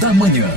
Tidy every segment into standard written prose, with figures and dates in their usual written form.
da Manhã.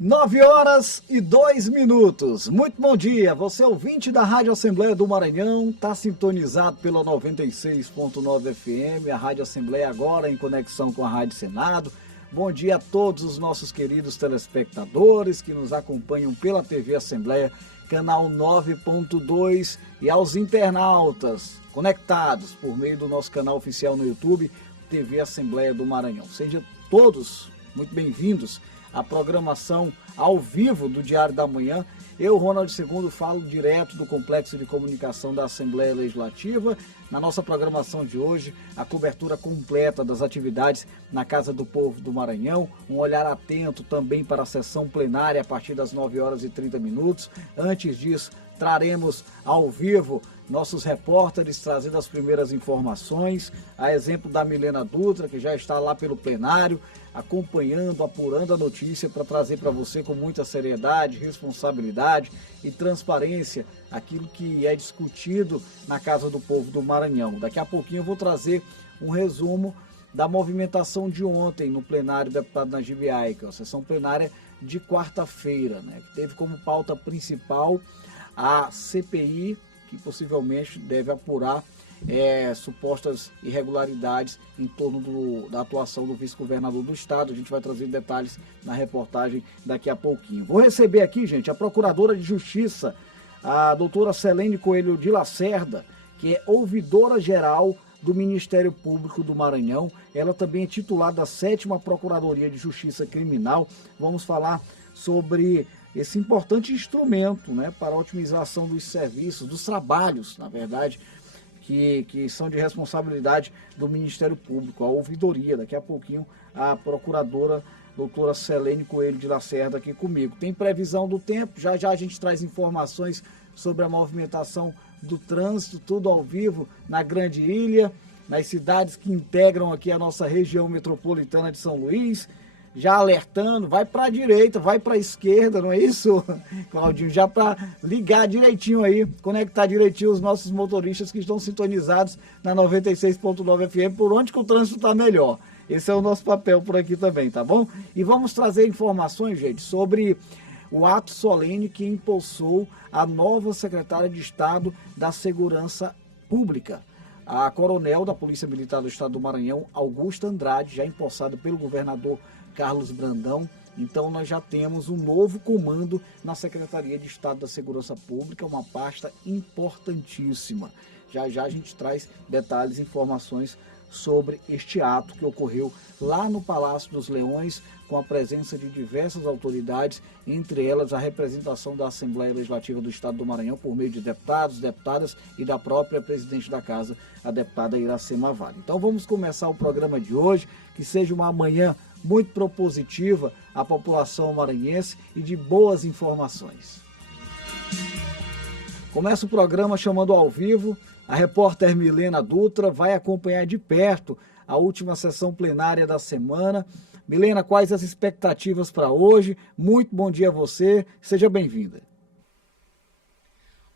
9h02. Muito bom dia. Você ouvinte da Rádio Assembleia do Maranhão, está sintonizado pela 96.9 FM, a Rádio Assembleia agora em conexão com a Rádio Senado. Bom dia a todos os nossos queridos telespectadores que nos acompanham pela TV Assembleia, canal 9.2, e aos internautas conectados por meio do nosso canal oficial no YouTube, TV Assembleia do Maranhão. Sejam todos muito bem-vindos à programação ao vivo do Diário da Manhã. Eu, Ronald II, falo direto do Complexo de Comunicação da Assembleia Legislativa. Na nossa programação de hoje, a cobertura completa das atividades na Casa do Povo do Maranhão, um olhar atento também para a sessão plenária a partir das 9h30. Antes disso, traremos ao vivo nossos repórteres trazendo as primeiras informações, a exemplo da Milena Dutra, que já está lá pelo plenário, acompanhando, apurando a notícia para trazer para você com muita seriedade, responsabilidade e transparência aquilo que é discutido na Casa do Povo do Maranhão. Daqui a pouquinho eu vou trazer um resumo da movimentação de ontem no plenário do deputado Najib Aica, a sessão plenária de quarta-feira, né, que teve como pauta principal a CPI, que possivelmente deve apurar supostas irregularidades em torno da atuação do vice-governador do estado. A gente vai trazer detalhes na reportagem daqui a pouquinho. Vou receber aqui, gente, a Procuradora de Justiça, a doutora Selene Coelho de Lacerda, que é ouvidora-geral do Ministério Público do Maranhão. Ela também é titular da 7ª Procuradoria de Justiça Criminal. Vamos falar sobre esse importante instrumento, né, para a otimização dos serviços, dos trabalhos, na verdade, que são de responsabilidade do Ministério Público, a ouvidoria. Daqui a pouquinho a procuradora doutora Selene Coelho de Lacerda aqui comigo. Tem previsão do tempo, já a gente traz informações sobre a movimentação do trânsito, tudo ao vivo na Grande Ilha, nas cidades que integram aqui a nossa região metropolitana de São Luís, já alertando, vai para a direita, vai para a esquerda, não é isso, Claudinho? Já para ligar direitinho aí, conectar direitinho os nossos motoristas que estão sintonizados na 96.9 FM, por onde que o trânsito está melhor. Esse é o nosso papel por aqui também, tá bom? E vamos trazer informações, gente, sobre o ato solene que impulsou a nova secretária de Estado da Segurança Pública, a coronel da Polícia Militar do Estado do Maranhão, Augusta Andrade, já empossada pelo governador Carlos Brandão. Então nós já temos um novo comando na Secretaria de Estado da Segurança Pública, uma pasta importantíssima. Já a gente traz detalhes, informações sobre este ato que ocorreu lá no Palácio dos Leões, com a presença de diversas autoridades, entre elas a representação da Assembleia Legislativa do Estado do Maranhão, por meio de deputados, deputadas e da própria presidente da casa, a deputada Iracema Vale. Então vamos começar o programa de hoje, que seja uma manhã muito propositiva à população maranhense e de boas informações. Começa o programa chamando ao vivo. A repórter Milena Dutra vai acompanhar de perto a última sessão plenária da semana. Milena, quais as expectativas para hoje? Muito bom dia a você, seja bem-vinda.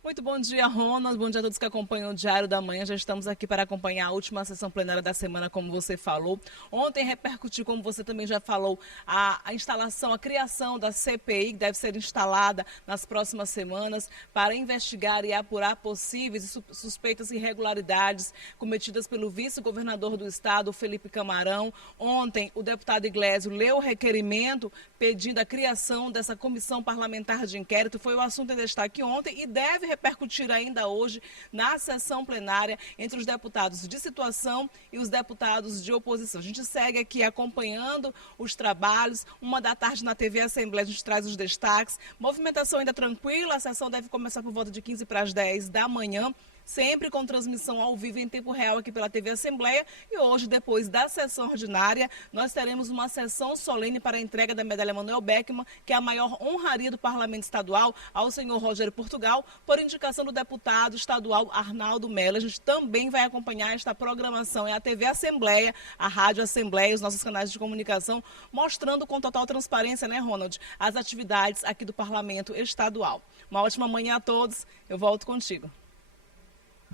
Muito bom dia, Ronald. Bom dia a todos que acompanham o Diário da Manhã. Já estamos aqui para acompanhar a última sessão plenária da semana, como você falou. Ontem repercutiu, como você também já falou, a instalação, a criação da CPI, que deve ser instalada nas próximas semanas para investigar e apurar possíveis e suspeitas irregularidades cometidas pelo vice-governador do estado, Felipe Camarão. Ontem, o deputado Iglesio leu o requerimento pedindo a criação dessa comissão parlamentar de inquérito. Foi o assunto em destaque ontem e deve repercutir ainda hoje na sessão plenária entre os deputados de situação e os deputados de oposição. A gente segue aqui acompanhando os trabalhos. 1h da tarde na TV Assembleia, a gente traz os destaques. Movimentação ainda tranquila, a sessão deve começar por volta de 15 para as 10 da manhã. Sempre com transmissão ao vivo em tempo real aqui pela TV Assembleia. E hoje, depois da sessão ordinária, nós teremos uma sessão solene para a entrega da medalha Manuel Beckmann, que é a maior honraria do Parlamento Estadual, ao senhor Rogério Portugal, por indicação do deputado estadual Arnaldo Mello. A gente também vai acompanhar esta programação. É a TV Assembleia, a Rádio Assembleia, os nossos canais de comunicação, mostrando com total transparência, né, Ronald, as atividades aqui do Parlamento Estadual. Uma ótima manhã a todos. Eu volto contigo.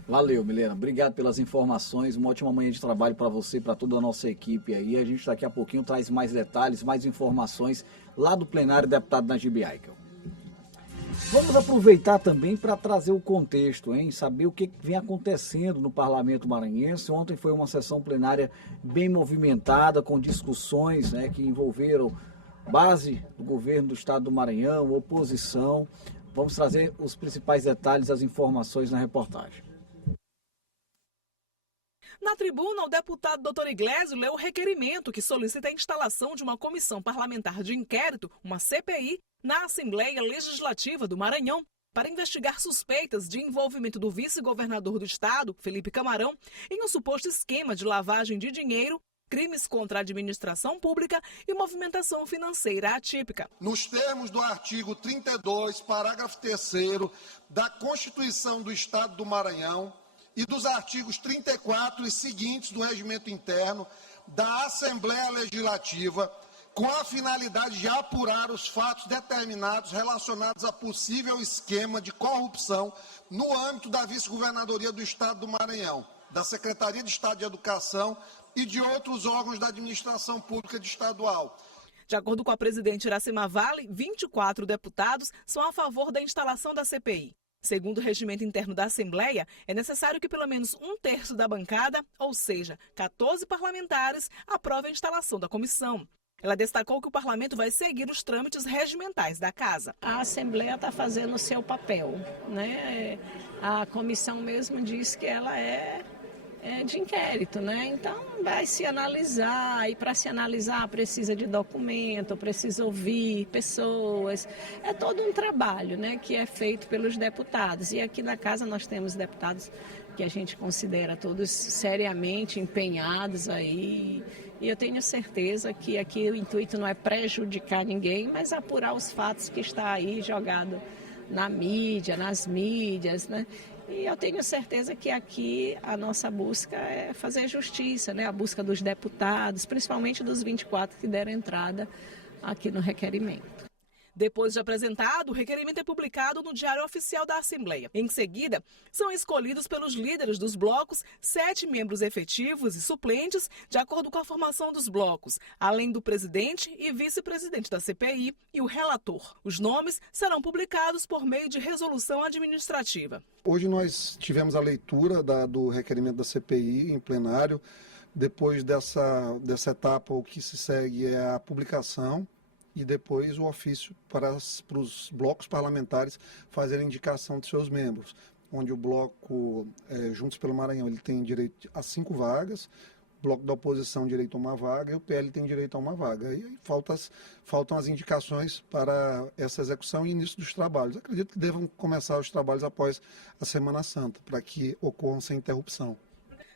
Valeu, Milena. Obrigado pelas informações. Uma ótima manhã de trabalho para você e para toda a nossa equipe aí. A gente daqui a pouquinho traz mais detalhes, mais informações lá do plenário deputado Najib Aikel. Vamos aproveitar também para trazer o contexto, hein? Saber o que vem acontecendo no Parlamento Maranhense. Ontem foi uma sessão plenária bem movimentada, com discussões, né, que envolveram base do governo do estado do Maranhão, oposição. Vamos trazer os principais detalhes, as informações na reportagem. Na tribuna, o deputado Dr. Iglesio leu o requerimento que solicita a instalação de uma comissão parlamentar de inquérito, uma CPI, na Assembleia Legislativa do Maranhão, para investigar suspeitas de envolvimento do vice-governador do estado, Felipe Camarão, em um suposto esquema de lavagem de dinheiro, crimes contra a administração pública e movimentação financeira atípica. Nos termos do artigo 32, parágrafo 3º da Constituição do Estado do Maranhão e dos artigos 34 e seguintes do Regimento Interno da Assembleia Legislativa, com a finalidade de apurar os fatos determinados relacionados a possível esquema de corrupção no âmbito da vice-governadoria do Estado do Maranhão, da Secretaria de Estado de Educação e de outros órgãos da administração pública estadual. De acordo com a presidente Iracema Vale, 24 deputados são a favor da instalação da CPI. Segundo o regimento interno da Assembleia, é necessário que pelo menos 1/3 da bancada, ou seja, 14 parlamentares, aprove a instalação da comissão. Ela destacou que o parlamento vai seguir os trâmites regimentais da casa. A Assembleia está fazendo o seu papel, né? A comissão mesmo diz que ela é de inquérito, né? Então vai se analisar, e para se analisar precisa de documento, precisa ouvir pessoas. É todo um trabalho, né, que é feito pelos deputados. E aqui na casa nós temos deputados que a gente considera todos seriamente empenhados aí. E eu tenho certeza que aqui o intuito não é prejudicar ninguém, mas apurar os fatos que está aí jogado na mídia, nas mídias, né? E eu tenho certeza que aqui a nossa busca é fazer justiça, né? A busca dos deputados, principalmente dos 24 que deram entrada aqui no requerimento. Depois de apresentado, o requerimento é publicado no Diário Oficial da Assembleia. Em seguida, são escolhidos pelos líderes dos blocos 7 membros efetivos e suplentes, de acordo com a formação dos blocos, além do presidente e vice-presidente da CPI e o relator. Os nomes serão publicados por meio de resolução administrativa. Hoje nós tivemos a leitura do requerimento da CPI em plenário. Depois dessa etapa, o que se segue é a publicação e depois o ofício para os blocos parlamentares fazerem indicação de seus membros, onde o bloco Juntos pelo Maranhão ele tem direito a 5 vagas, o bloco da oposição direito a 1 vaga e o PL tem direito a 1 vaga. E aí faltam as indicações para essa execução e início dos trabalhos. Acredito que devam começar os trabalhos após a Semana Santa, para que ocorram sem interrupção.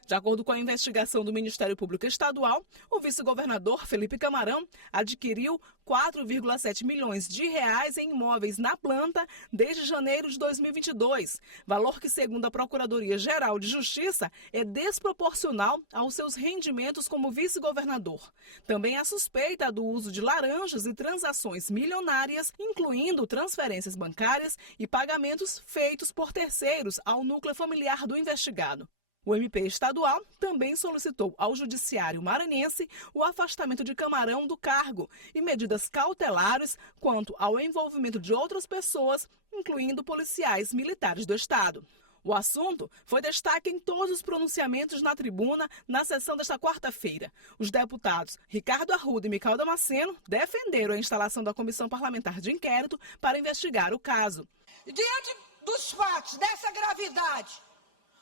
De acordo com a investigação do Ministério Público Estadual, o vice-governador Felipe Camarão adquiriu 4,7 milhões de reais em imóveis na planta desde janeiro de 2022, valor que, segundo a Procuradoria-Geral de Justiça, é desproporcional aos seus rendimentos como vice-governador. Também há suspeita do uso de laranjas e transações milionárias, incluindo transferências bancárias e pagamentos feitos por terceiros ao núcleo familiar do investigado. O MP estadual também solicitou ao Judiciário maranhense o afastamento de Camarão do cargo e medidas cautelares quanto ao envolvimento de outras pessoas, incluindo policiais militares do Estado. O assunto foi destaque em todos os pronunciamentos na tribuna na sessão desta quarta-feira. Os deputados Ricardo Arruda e Micael Damasceno defenderam a instalação da comissão parlamentar de inquérito para investigar o caso. Diante dos fatos dessa gravidade,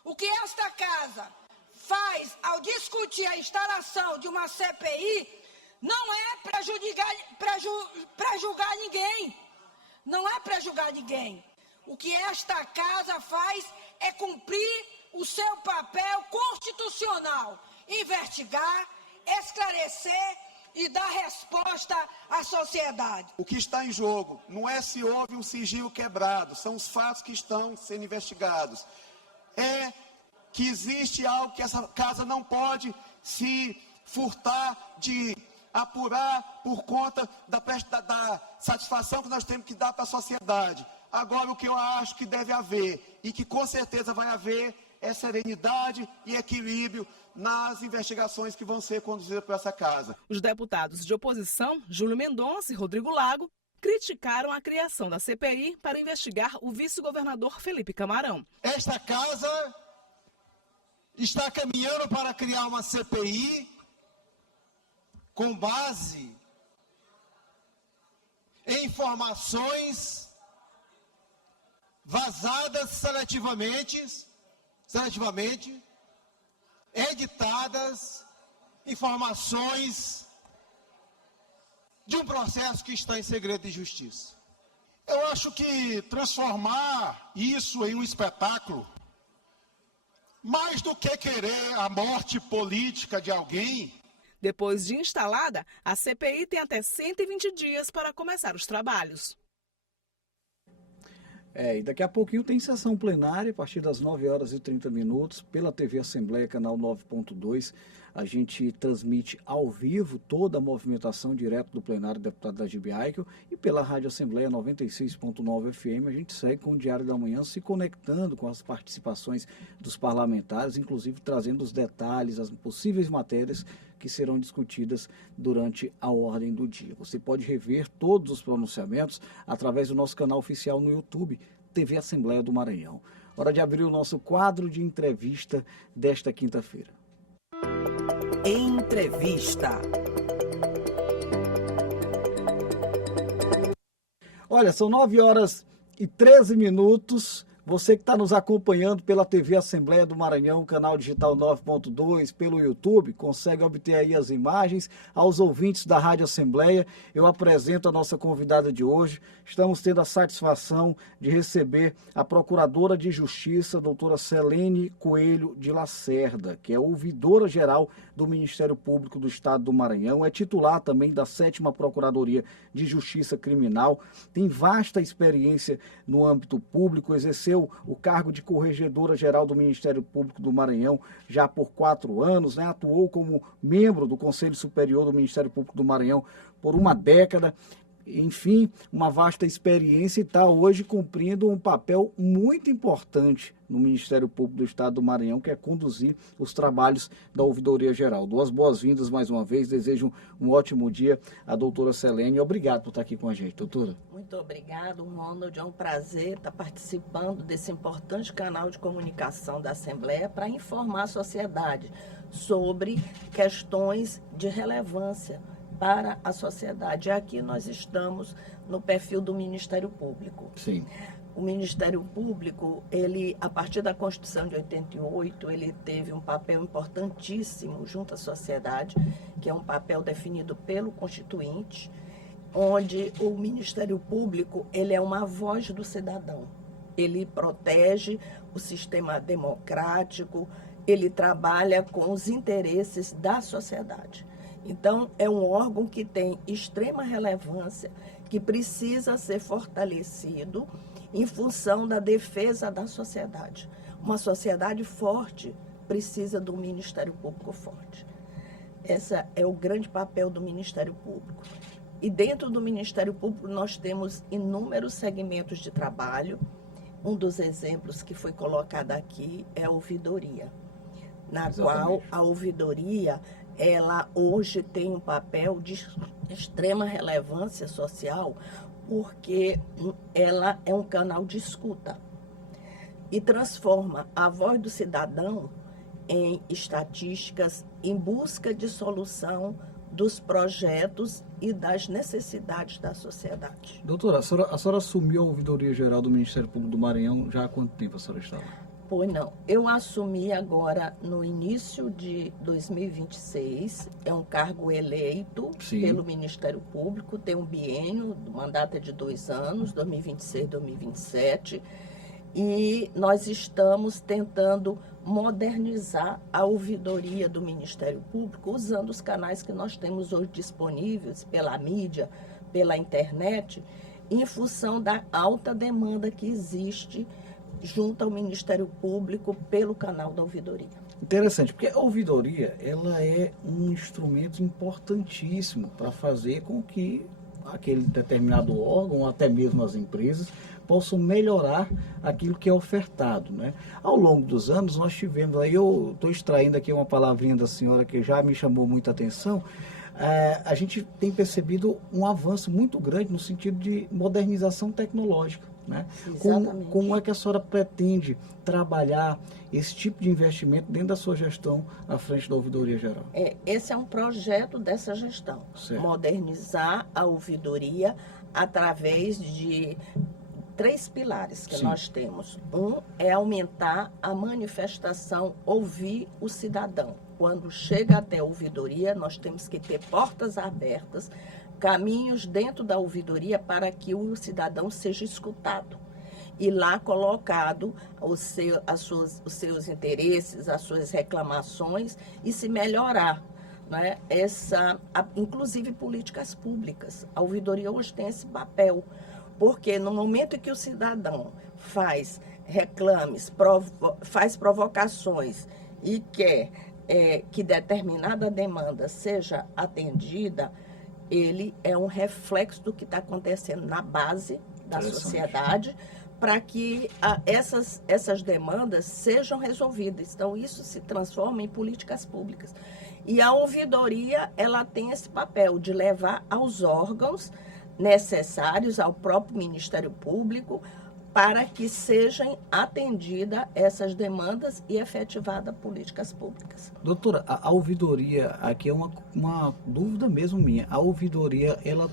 o que esta casa faz ao discutir a instalação de uma CPI não é para julgar ninguém. Não é para julgar ninguém. O que esta casa faz é cumprir o seu papel constitucional, investigar, esclarecer e dar resposta à sociedade. O que está em jogo não é se houve um sigilo quebrado, são os fatos que estão sendo investigados. É que existe algo que essa casa não pode se furtar de apurar por conta da satisfação que nós temos que dar para a sociedade. Agora, o que eu acho que deve haver, e que com certeza vai haver, é serenidade e equilíbrio nas investigações que vão ser conduzidas por essa casa. Os deputados de oposição, Júlio Mendonça e Rodrigo Lago, criticaram a criação da CPI para investigar o vice-governador Felipe Camarão. Esta casa está caminhando para criar uma CPI com base em informações vazadas seletivamente, editadas, informações de um processo que está em segredo de justiça. Eu acho que transformar isso em um espetáculo, mais do que querer a morte política de alguém. Depois de instalada, a CPI tem até 120 dias para começar os trabalhos. E daqui a pouquinho tem sessão plenária, a partir das 9h30, pela TV Assembleia, canal 9.2. A gente transmite ao vivo toda a movimentação direto do plenário do deputado Najib Aikel, e pela Rádio Assembleia 96.9 FM a gente segue com o Diário da Manhã, se conectando com as participações dos parlamentares, inclusive trazendo os detalhes, as possíveis matérias que serão discutidas durante a ordem do dia. Você pode rever todos os pronunciamentos através do nosso canal oficial no YouTube, TV Assembleia do Maranhão. Hora de abrir o nosso quadro de entrevista desta quinta-feira. Entrevista. Olha, são 9h13. Você que está nos acompanhando pela TV Assembleia do Maranhão, canal digital 9.2, pelo YouTube, consegue obter aí as imagens. Aos ouvintes da Rádio Assembleia, eu apresento a nossa convidada de hoje. Estamos tendo a satisfação de receber a Procuradora de Justiça, a doutora Selene Coelho de Lacerda, que é ouvidora-geral do Ministério Público do Estado do Maranhão, é titular também da 7ª Procuradoria de Justiça Criminal, tem vasta experiência no âmbito público, exerceu o cargo de Corregedora-Geral do Ministério Público do Maranhão já por 4 anos, né? Atuou como membro do Conselho Superior do Ministério Público do Maranhão por uma década. Enfim, uma vasta experiência, e está hoje cumprindo um papel muito importante no Ministério Público do Estado do Maranhão, que é conduzir os trabalhos da Ouvidoria Geral. Duas boas-vindas mais uma vez, desejo um ótimo dia à doutora Selene. Obrigado por estar aqui com a gente, doutora. Muito obrigado, Ronald. É um prazer estar participando desse importante canal de comunicação da Assembleia para informar a sociedade sobre questões de relevância para a sociedade. Aqui nós estamos no perfil do Ministério Público. Sim. O Ministério Público, ele, a partir da Constituição de 88, ele teve um papel importantíssimo junto à sociedade, que é um papel definido pelo Constituinte, onde o Ministério Público, ele é uma voz do cidadão. Ele protege o sistema democrático, ele trabalha com os interesses da sociedade. Então, é um órgão que tem extrema relevância, que precisa ser fortalecido em função da defesa da sociedade. Uma sociedade forte precisa do Ministério Público forte. Esse é o grande papel do Ministério Público. E dentro do Ministério Público nós temos inúmeros segmentos de trabalho. Um dos exemplos que foi colocado aqui é a ouvidoria, na Exatamente. qual a ouvidoria, ela hoje tem um papel de extrema relevância social, porque ela é um canal de escuta e transforma a voz do cidadão em estatísticas em busca de solução dos projetos e das necessidades da sociedade. Doutora, a senhora assumiu a Ouvidoria Geral do Ministério Público do Maranhão já há quanto tempo a senhora está lá? Pois não, eu assumi agora no início de 2026, é um cargo eleito Sim. pelo Ministério Público, tem um biênio, o mandato é de 2 anos, 2026-2027, e nós estamos tentando modernizar a ouvidoria do Ministério Público, usando os canais que nós temos hoje disponíveis pela mídia, pela internet, em função da alta demanda que existe junto ao Ministério Público pelo canal da ouvidoria. Interessante, porque a ouvidoria ela é um instrumento importantíssimo para fazer com que aquele determinado órgão, ou até mesmo as empresas, possam melhorar aquilo que é ofertado, né? Ao longo dos anos, nós tivemos, aí eu estou extraindo aqui uma palavrinha da senhora que já me chamou muita atenção, a gente tem percebido um avanço muito grande no sentido de modernização tecnológica, né? Como é que a senhora pretende trabalhar esse tipo de investimento dentro da sua gestão à frente da Ouvidoria Geral? Esse é um projeto dessa gestão, certo. Modernizar a ouvidoria através de 3 pilares que nós temos. Um é aumentar a manifestação, ouvir o cidadão. Quando chega até a ouvidoria, nós temos que ter portas abertas, caminhos dentro da ouvidoria para que o cidadão seja escutado. E lá colocado os seus interesses, as suas reclamações e se melhorar, né? Inclusive políticas públicas. A ouvidoria hoje tem esse papel, porque no momento em que o cidadão faz reclames, faz provocações e quer que determinada demanda seja atendida, ele é um reflexo do que está acontecendo na base da sociedade, para que essas demandas sejam resolvidas. Então, isso se transforma em políticas públicas. E a ouvidoria, ela tem esse papel de levar aos órgãos necessários, ao próprio Ministério Público, para que sejam atendidas essas demandas e efetivadas políticas públicas. Doutora, a ouvidoria, aqui é uma dúvida mesmo minha, a ouvidoria, ela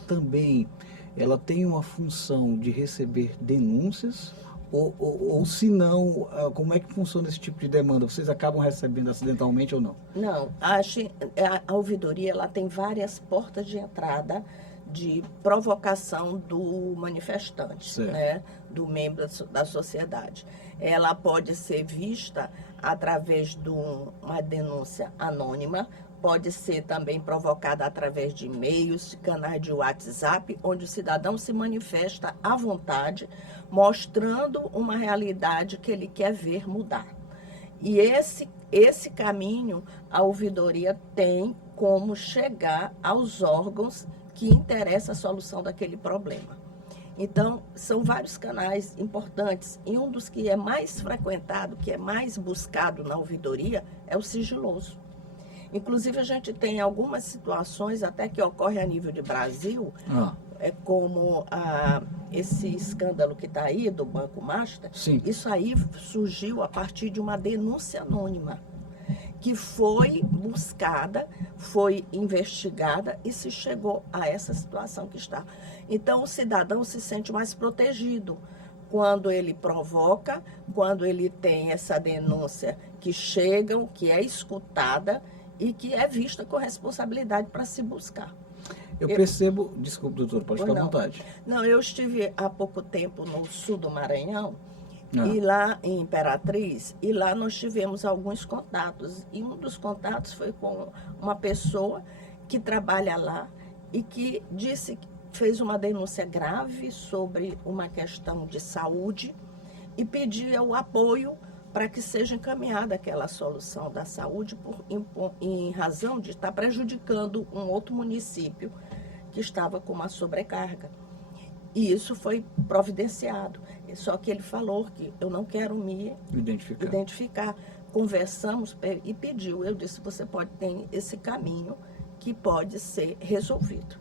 tem uma função de receber denúncias, ou se não, como é que funciona esse tipo de demanda? Vocês acabam recebendo acidentalmente ou não? Não, a ouvidoria, ela tem várias portas de entrada de provocação do manifestante, né, do membro da sociedade. Ela pode ser vista através de uma denúncia anônima, pode ser também provocada através de e-mails, de canais de WhatsApp, onde o cidadão se manifesta à vontade, mostrando uma realidade que ele quer ver mudar. E esse caminho, a ouvidoria tem como chegar aos órgãos que interessa a solução daquele problema. Então, são vários canais importantes, e um dos que é mais frequentado, que é mais buscado na ouvidoria, é o sigiloso. Inclusive, a gente tem algumas situações, até que ocorre a nível de Brasil, como esse escândalo que está aí, do Banco Master. Sim. Isso aí surgiu a partir de uma denúncia anônima, que foi buscada, foi investigada e se chegou a essa situação que está. Então, o cidadão se sente mais protegido quando ele provoca, quando ele tem essa denúncia que chega, que é escutada e que é vista com responsabilidade para se buscar. Eu percebo... Desculpe, doutor, pode ficar à vontade. Não, eu estive há pouco tempo no sul do Maranhão, e lá em Imperatriz, e lá nós tivemos alguns contatos. E um dos contatos foi com uma pessoa que trabalha lá e que fez uma denúncia grave sobre uma questão de saúde e pedia o apoio para que seja encaminhada aquela solução da saúde em razão de estar prejudicando um outro município que estava com uma sobrecarga. E isso foi providenciado. Só que ele falou que eu não quero me identificar. Conversamos e pediu. Eu disse, você ter esse caminho que pode ser resolvido.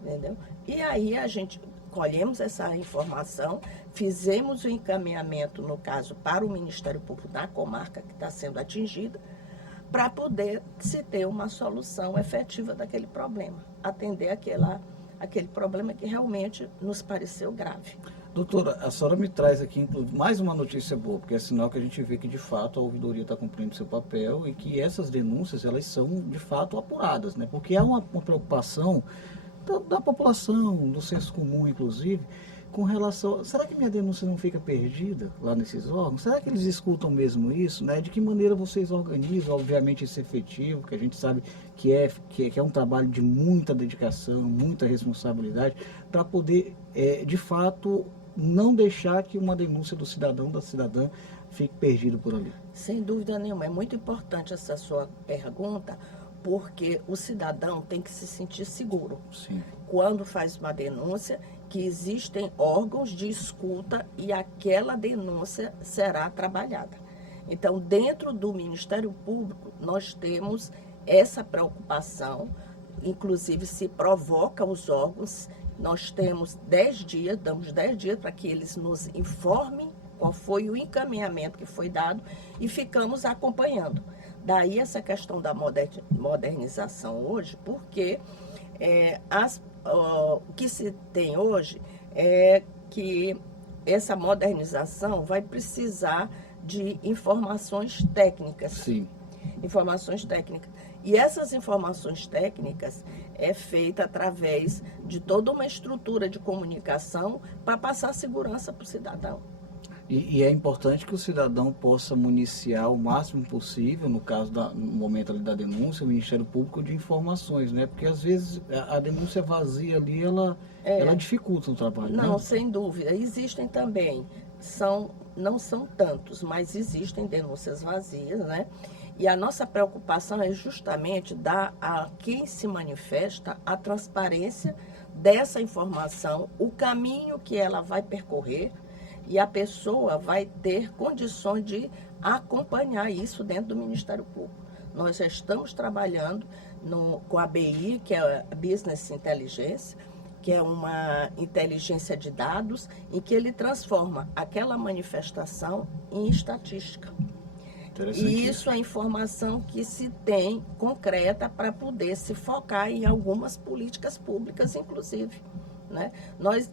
Entendeu? E aí a gente colhemos essa informação, fizemos o encaminhamento, no caso, para o Ministério Público da comarca que está sendo atingida, para poder se ter uma solução efetiva daquele problema, atender aquele problema que realmente nos pareceu grave. Doutora, a senhora me traz aqui mais uma notícia boa, porque é sinal que a gente vê que, de fato, a ouvidoria está cumprindo seu papel e que essas denúncias, elas são, de fato, apuradas, né? Porque há uma preocupação da população, do senso comum, inclusive, com relação... Será que minha denúncia não fica perdida lá nesses órgãos? Será que eles escutam mesmo isso, né? De que maneira vocês organizam, obviamente, esse efetivo, que a gente sabe que é um trabalho de muita dedicação, muita responsabilidade, para poder, de fato, não deixar que uma denúncia do cidadão, da cidadã, fique perdido por ali? Sem dúvida nenhuma. É muito importante essa sua pergunta, porque o cidadão tem que se sentir seguro. Sim. Quando faz uma denúncia, que existem órgãos de escuta e aquela denúncia será trabalhada. Então, dentro do Ministério Público, nós temos essa preocupação, inclusive se provoca os órgãos, nós temos 10 dias, damos 10 dias para que eles nos informem qual foi o encaminhamento que foi dado e ficamos acompanhando. Daí essa questão da modernização hoje, porque o que se tem hoje é que essa modernização vai precisar de informações técnicas. Sim. Informações técnicas. E essas informações técnicas é feita através de toda uma estrutura de comunicação para passar segurança para o cidadão. E é importante que o cidadão possa municiar o máximo possível, no caso, no momento ali da denúncia, o Ministério Público de informações, né? Porque às vezes a denúncia vazia ali, ela dificulta o trabalho. Não, né? sem dúvida. Existem também, não são tantos, mas existem denúncias vazias, né? E a nossa preocupação é justamente dar a quem se manifesta a transparência dessa informação, o caminho que ela vai percorrer, e a pessoa vai ter condições de acompanhar isso dentro do Ministério Público. Nós já estamos trabalhando com a BI, que é a Business Intelligence, que é uma inteligência de dados, em que ele transforma aquela manifestação em estatística. E isso é informação que se tem concreta para poder se focar em algumas políticas públicas, inclusive. Né? Nós,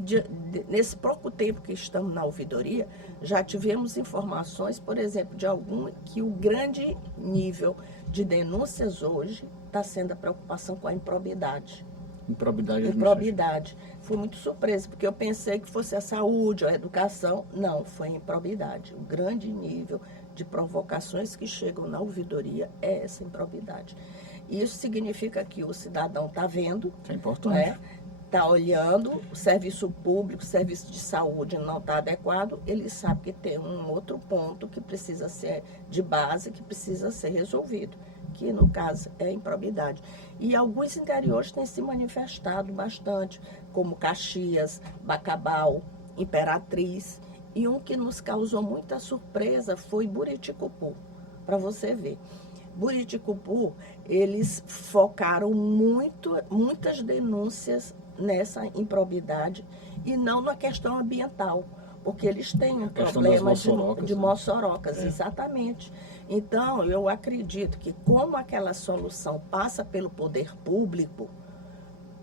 nesse pouco tempo que estamos na ouvidoria, já tivemos informações, por exemplo, de que o grande nível de denúncias hoje está sendo a preocupação com a improbidade. Improbidade. Fui muito surpresa, porque eu pensei que fosse a saúde, a educação. Não, foi a improbidade. O grande nível de provocações que chegam na ouvidoria é essa improbidade. Isso significa que o cidadão está vendo. É importante. Né? Está olhando, o serviço público, o serviço de saúde não está adequado, ele sabe que tem um outro ponto que precisa ser de base, que precisa ser resolvido, que no caso é a improbidade. E alguns interiores têm se manifestado bastante, como Caxias, Bacabal, Imperatriz, e um que nos causou muita surpresa foi Buriticupu, para você ver. Buriticupu, eles focaram muitas denúncias nessa improbidade e não na questão ambiental, porque eles têm um problema de mossorocas, exatamente. Então, eu acredito que como aquela solução passa pelo poder público,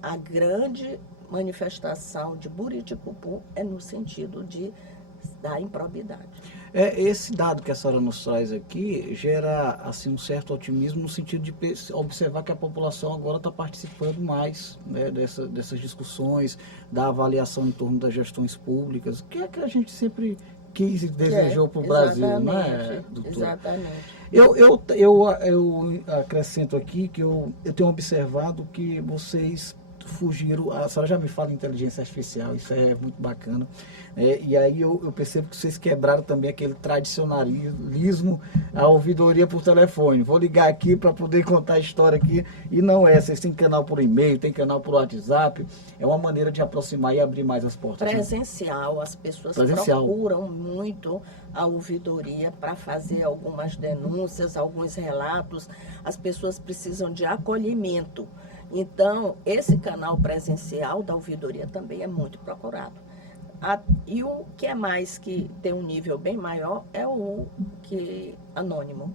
a grande manifestação de Buriticupu é no sentido da improbidade. Esse dado que a senhora nos traz aqui gera assim, um certo otimismo no sentido de observar que a população agora está participando mais, né, dessas discussões, da avaliação em torno das gestões públicas, que é que a gente sempre quis e desejou para o Brasil, né, doutor? Exatamente. Eu acrescento aqui que eu tenho observado que vocês fugiram, a senhora já me fala em inteligência artificial, isso é muito bacana, e aí eu percebo que vocês quebraram também aquele tradicionalismo, a ouvidoria por telefone. Vou ligar aqui para poder contar a história aqui, e não é, vocês têm canal por e-mail, tem canal por WhatsApp, é uma maneira de aproximar e abrir mais as portas. Presencial, as pessoas procuram muito a ouvidoria para fazer algumas denúncias, alguns relatos, as pessoas precisam de acolhimento. Então, esse canal presencial da ouvidoria também é muito procurado. E o que é mais, que tem um nível bem maior, é o que anônimo,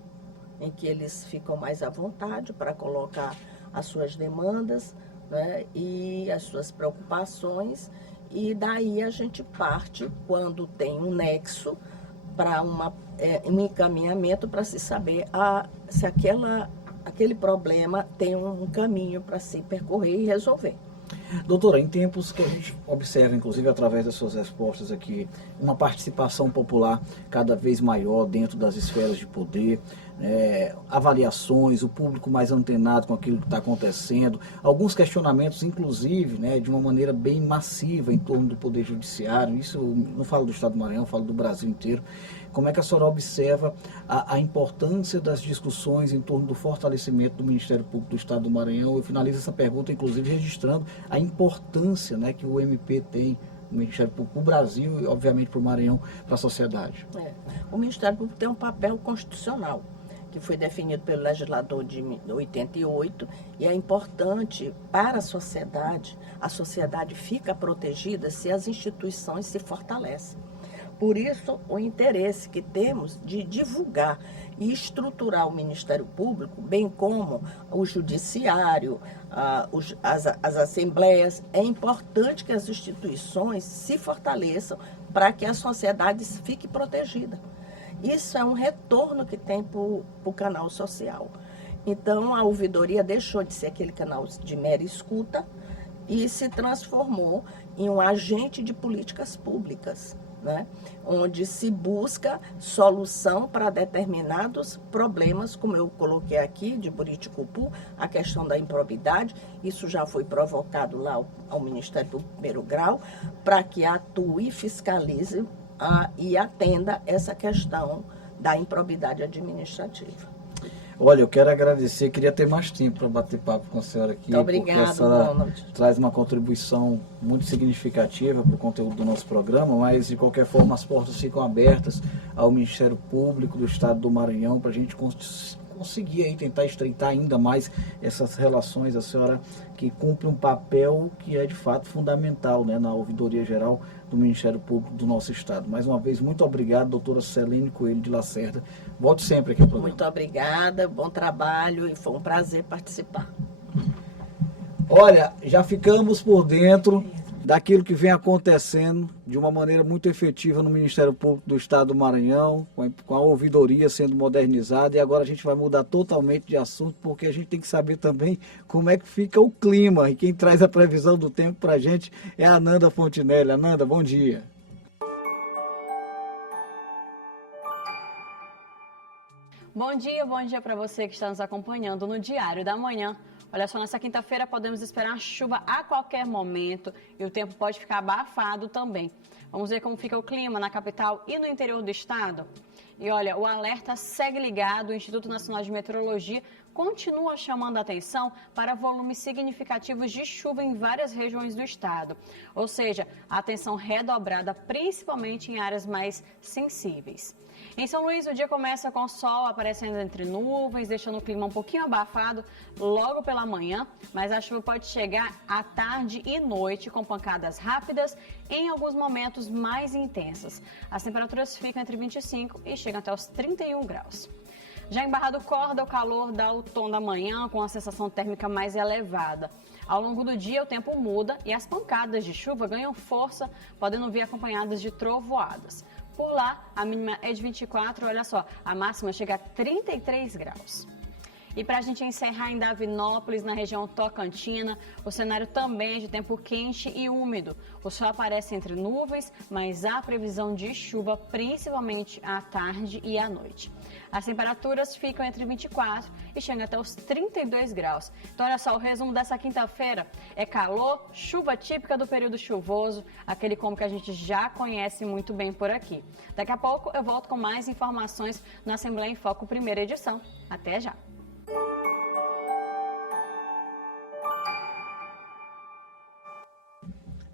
em que eles ficam mais à vontade para colocar as suas demandas, né, e as suas preocupações, e daí a gente parte, quando tem um nexo, para um encaminhamento para se saber se aquele problema tem um caminho para se percorrer e resolver. Doutora, em tempos que a gente observa, inclusive através das suas respostas aqui, uma participação popular cada vez maior dentro das esferas de poder, avaliações, o público mais antenado com aquilo que está acontecendo, alguns questionamentos, inclusive, né, de uma maneira bem massiva em torno do Poder Judiciário. Isso não falo do Estado do Maranhão, falo do Brasil inteiro. Como é que a senhora observa a importância das discussões em torno do fortalecimento do Ministério Público do Estado do Maranhão? Eu finalizo essa pergunta, inclusive, registrando a importância, né, que o MP tem, o Ministério Público para o Brasil e, obviamente, para o Maranhão, para a sociedade. O Ministério Público tem um papel constitucional, que foi definido pelo legislador de 88, e é importante para a sociedade fica protegida se as instituições se fortalecem. Por isso, o interesse que temos de divulgar e estruturar o Ministério Público, bem como o Judiciário, as assembleias, é importante que as instituições se fortaleçam para que a sociedade fique protegida. Isso é um retorno que tem para o canal social. Então, a ouvidoria deixou de ser aquele canal de mera escuta e se transformou em um agente de políticas públicas, né? Onde se busca solução para determinados problemas, como eu coloquei aqui, de Buriticupu, a questão da improbidade. Isso já foi provocado lá ao Ministério do Primeiro Grau, para que atue e fiscalize e atenda essa questão da improbidade administrativa. Olha, eu quero agradecer, queria ter mais tempo para bater papo com a senhora aqui. Muito obrigada, porque a senhora Ronald. traz uma contribuição muito significativa para o conteúdo do nosso programa, mas de qualquer forma as portas ficam abertas ao Ministério Público do Estado do Maranhão para a gente conseguir aí tentar estreitar ainda mais essas relações. A senhora que cumpre um papel que é de fato fundamental, né, na Ouvidoria Geral do Ministério Público do nosso Estado. Mais uma vez, muito obrigado, doutora Celene Coelho de Lacerda. Volte sempre aqui ao programa. Muito obrigada, bom trabalho e foi um prazer participar. Olha, já ficamos por dentro daquilo que vem acontecendo de uma maneira muito efetiva no Ministério Público do Estado do Maranhão, com a ouvidoria sendo modernizada, e agora a gente vai mudar totalmente de assunto, porque a gente tem que saber também como é que fica o clima, e quem traz a previsão do tempo para a gente é a Ananda Fontinelli. Ananda, bom dia. Bom dia para você que está nos acompanhando no Diário da Manhã. Olha só, nessa quinta-feira podemos esperar chuva a qualquer momento e o tempo pode ficar abafado também. Vamos ver como fica o clima na capital e no interior do estado. E olha, o alerta segue ligado, o Instituto Nacional de Meteorologia continua chamando a atenção para volumes significativos de chuva em várias regiões do estado. Ou seja, a atenção redobrada principalmente em áreas mais sensíveis. Em São Luís, o dia começa com o sol aparecendo entre nuvens, deixando o clima um pouquinho abafado logo pela manhã, mas a chuva pode chegar à tarde e noite com pancadas rápidas em alguns momentos mais intensas. As temperaturas ficam entre 25 e chegam até os 31 graus. Já em Barra do Corda, o calor dá o tom da manhã com a sensação térmica mais elevada. Ao longo do dia, o tempo muda e as pancadas de chuva ganham força, podendo vir acompanhadas de trovoadas. Por lá, a mínima é de 24, olha só, a máxima chega a 33 graus. E para a gente encerrar em Davinópolis, na região Tocantina, o cenário também é de tempo quente e úmido. O sol aparece entre nuvens, mas há previsão de chuva, principalmente à tarde e à noite. As temperaturas ficam entre 24 e chegam até os 32 graus. Então, olha só, o resumo dessa quinta-feira é calor, chuva típica do período chuvoso, aquele como que a gente já conhece muito bem por aqui. Daqui a pouco eu volto com mais informações na Assembleia em Foco, primeira edição. Até já!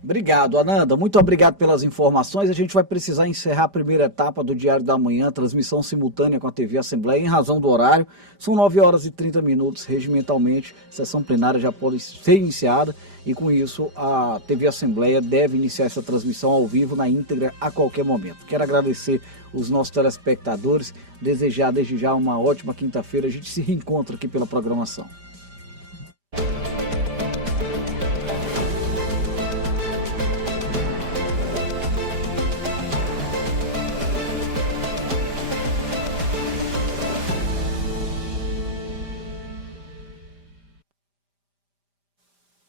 Obrigado, Ananda. Muito obrigado pelas informações. A gente vai precisar encerrar a primeira etapa do Diário da Manhã, transmissão simultânea com a TV Assembleia, em razão do horário. São 9 horas e 30 minutos, regimentalmente. A sessão plenária já pode ser iniciada e, com isso, a TV Assembleia deve iniciar essa transmissão ao vivo, na íntegra, a qualquer momento. Quero agradecer os nossos telespectadores, desejar desde já uma ótima quinta-feira. A gente se reencontra aqui pela programação.